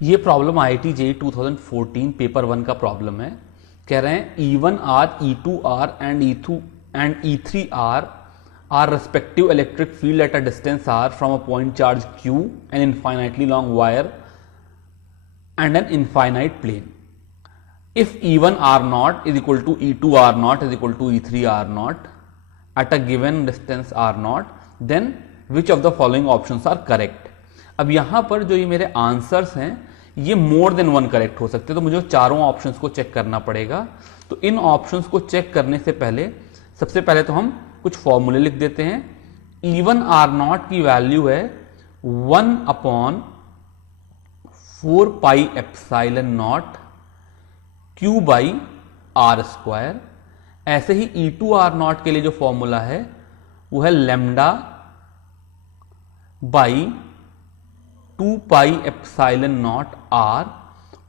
ये problem IIT JEE 2014 paper 1 का problem है। कह रहे हैं E1R, E2R and E3R are respective electric field at a distance R from a point charge Q, an infinitely long wire and an infinite plane. If E1R0 is equal to E2R0 is equal to E3R0 at a given distance R0, then which of the following options are correct? अब यहां पर जो ये मेरे answers हैं ये more than one correct हो सकते हैं, तो मुझे चारों ऑप्शंस को चेक करना पड़ेगा। तो इन ऑप्शंस को चेक करने से पहले सबसे पहले तो हम कुछ फॉर्मूले लिख देते हैं। E1R0 की वैल्यू है 1/4πε0 Q/r²। ऐसे ही E2R0 के लिए जो फॉर्मूला है वो है λ/2πε0r,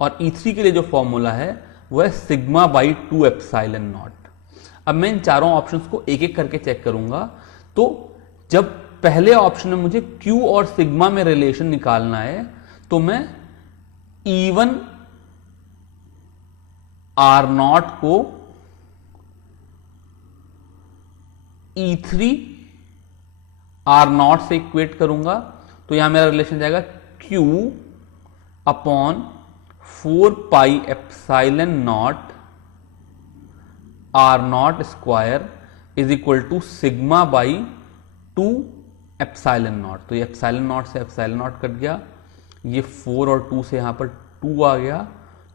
और E3 के लिए जो फॉर्मूला है वो है σ/2ε0। अब मैं इन चारों ऑप्शंस को एक एक करके चेक करूंगा। तो जब पहले ऑप्शन में मुझे Q और सिग्मा में रिलेशन निकालना है तो मैं E1R0 को E3R0 से इक्वेट करूंगा। तो यहां मेरा रिलेशन जाएगा Q/4πε0 R0² is equal to σ/2ε0। तो ये ε0 से ε0 कट गया, ये 4 और 2 से यहां पर 2 आ गया,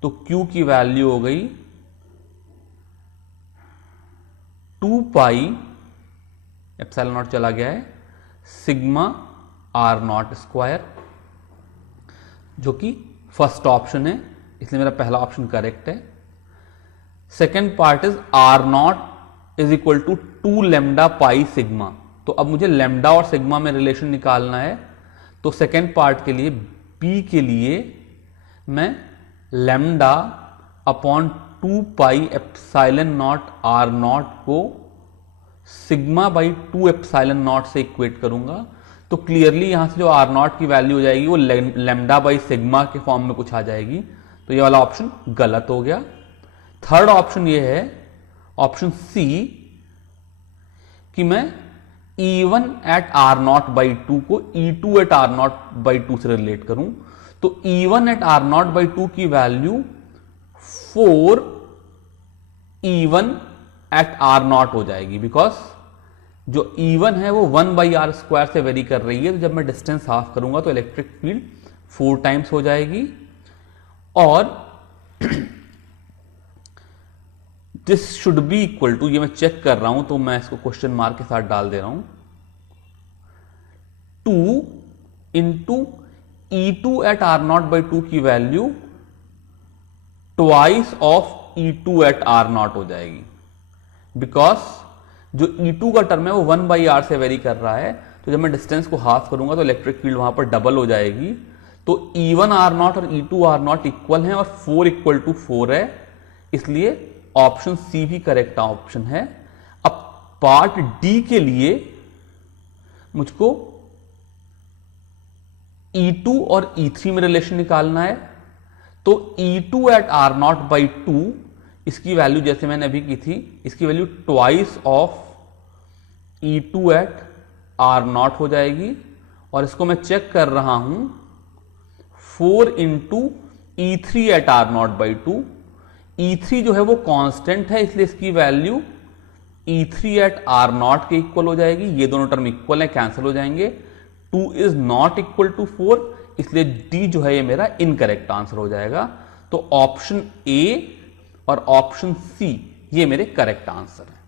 तो Q की वैल्यू हो गई 2πε0 चला गया है σR0², जो कि फर्स्ट ऑप्शन है, इसलिए मेरा पहला ऑप्शन करेक्ट है। Second part is R0 is equal to 2 λ/σ। तो अब मुझे लैम्डा और सिग्मा में रिलेशन निकालना है। तो सेकेंड पार्ट के लिए B के लिए मैं λ/2πε0 R0 को σ/2ε0 से इक्वेट करूंगा। तो क्लियरली यहां से जो R0 की वैल्यू हो जाएगी वो λ/σ के फॉर्म में कुछ आ जाएगी। तो ये वाला ऑप्शन गलत हो गया। थर्ड ऑप्शन ये है, ऑप्शन सी, कि मैं E1/R0/2 को E2/R0/2 से रिलेट करूं। तो E1/R0/2 की वैल्यू 4 E1/R0 हो जाएगी, बिकॉज जो E1 है वो 1/r² से वेरी कर रही है। तो जब मैं डिस्टेंस हाफ करूंगा तो इलेक्ट्रिक फील्ड 4 टाइम्स हो जाएगी। और this should be equal to, ये मैं चेक कर रहा हूं तो मैं इसको क्वेश्चन मार्क के साथ डाल दे रहा हूं, 2 इंटू E2/R0/2 की वैल्यू ट्वाइस ऑफ E2/R0 हो जाएगी, बिकॉज जो E2 का टर्म है वो 1/r से वेरी कर रहा है। तो जब मैं डिस्टेंस को हाफ करूंगा तो इलेक्ट्रिक फील्ड वहां पर डबल हो जाएगी। तो E1R0 और E2R0 इक्वल है और 4 इक्वल टू 4 है, इसलिए ऑप्शन सी भी करेक्ट ऑप्शन है। अब पार्ट डी के लिए मुझको E2 और E3 में रिलेशन निकालना है। तो E2/R0/2 इसकी वैल्यू जैसे मैंने अभी की थी, इसकी वैल्यू ट्वाइस ऑफ E2/R0 हो जाएगी। और इसको मैं चेक कर रहा हूं 4 इंटू E3/R0/2। E3 जो है वो कांस्टेंट है, इसलिए इसकी वैल्यू E3/R0 के इक्वल हो जाएगी। ये दोनों टर्म इक्वल है, कैंसिल हो जाएंगे। 2 इज नॉट इक्वल टू 4, इसलिए डी जो है ये मेरा इनकरेक्ट आंसर हो जाएगा। तो ऑप्शन ए और ऑप्शन सी ये मेरे करेक्ट आंसर है।